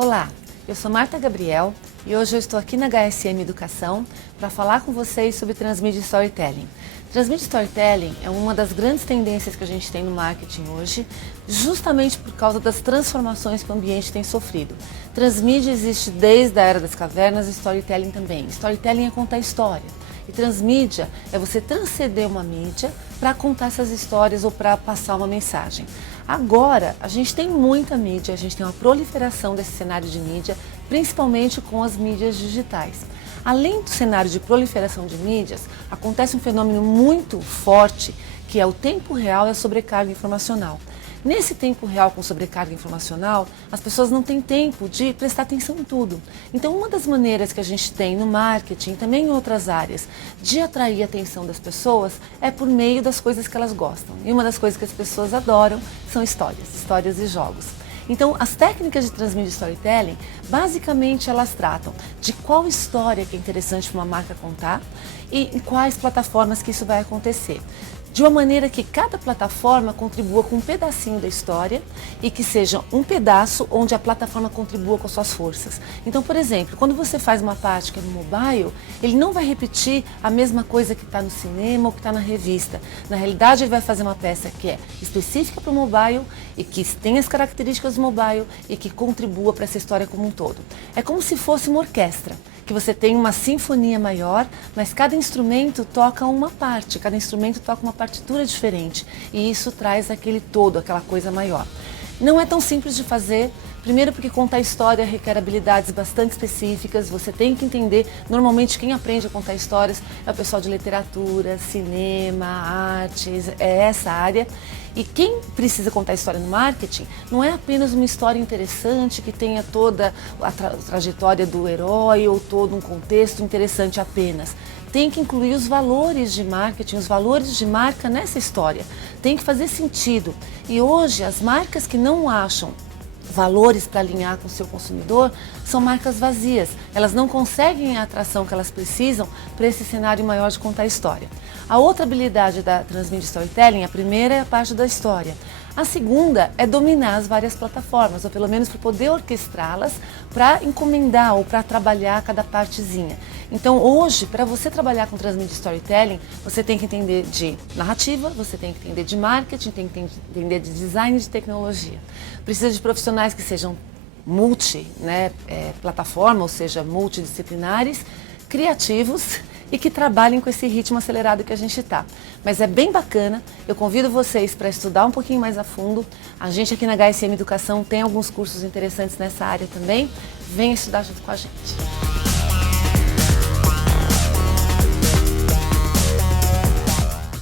Olá, eu sou Marta Gabriel e hoje eu estou aqui na HSM Educação para falar com vocês sobre Transmídia Storytelling. Transmídia Storytelling é uma das grandes tendências que a gente tem no marketing hoje, justamente por causa das transformações que o ambiente tem sofrido. Transmídia existe desde a Era das Cavernas e Storytelling também. Storytelling é contar história. E transmídia é você transcender uma mídia para contar essas histórias ou para passar uma mensagem. Agora, a gente tem muita mídia, a gente tem uma proliferação desse cenário de mídia, principalmente com as mídias digitais. Além do cenário de proliferação de mídias, acontece um fenômeno muito forte, que é o tempo real e a sobrecarga informacional. Nesse tempo real com sobrecarga informacional, as pessoas não têm tempo de prestar atenção em tudo. Então, uma das maneiras que a gente tem no marketing, também em outras áreas, de atrair a atenção das pessoas é por meio das coisas que elas gostam. E uma das coisas que as pessoas adoram são histórias e jogos. Então, as técnicas de transmídia storytelling, basicamente elas tratam de qual história que é interessante para uma marca contar e em quais plataformas que isso vai acontecer. De uma maneira que cada plataforma contribua com um pedacinho da história e que seja um pedaço onde a plataforma contribua com suas forças. Então, por exemplo, quando você faz uma parte que é no mobile, ele não vai repetir a mesma coisa que está no cinema ou que está na revista. Na realidade, ele vai fazer uma peça que é específica para o mobile e que tem as características do mobile e que contribua para essa história como um todo. É como se fosse uma orquestra, que você tem uma sinfonia maior, mas cada instrumento toca uma parte, cada instrumento toca uma partitura diferente e isso traz aquele todo, aquela coisa maior. Não é tão simples de fazer, primeiro porque contar história requer habilidades bastante específicas, você tem que entender, normalmente quem aprende a contar histórias é o pessoal de literatura, cinema, artes, é essa área. E quem precisa contar história no marketing não é apenas uma história interessante que tenha toda a trajetória do herói ou todo um contexto interessante apenas. Tem que incluir os valores de marketing, os valores de marca nessa história. Tem que fazer sentido. E hoje as marcas que não acham valores para alinhar com o seu consumidor são marcas vazias. Elas não conseguem a atração que elas precisam para esse cenário maior de contar história. A outra habilidade da Transmídia Storytelling, a primeira é a parte da história. A segunda é dominar as várias plataformas, ou pelo menos para poder orquestrá-las, para encomendar ou para trabalhar cada partezinha. Então hoje, para você trabalhar com Transmídia Storytelling, você tem que entender de narrativa, você tem que entender de marketing, tem que entender de design e de tecnologia. Precisa de profissionais que sejam plataforma, ou seja, multidisciplinares, criativos e que trabalhem com esse ritmo acelerado que a gente está. Mas é bem bacana, eu convido vocês para estudar um pouquinho mais a fundo. A gente aqui na HSM Educação tem alguns cursos interessantes nessa área também. Venha estudar junto com a gente.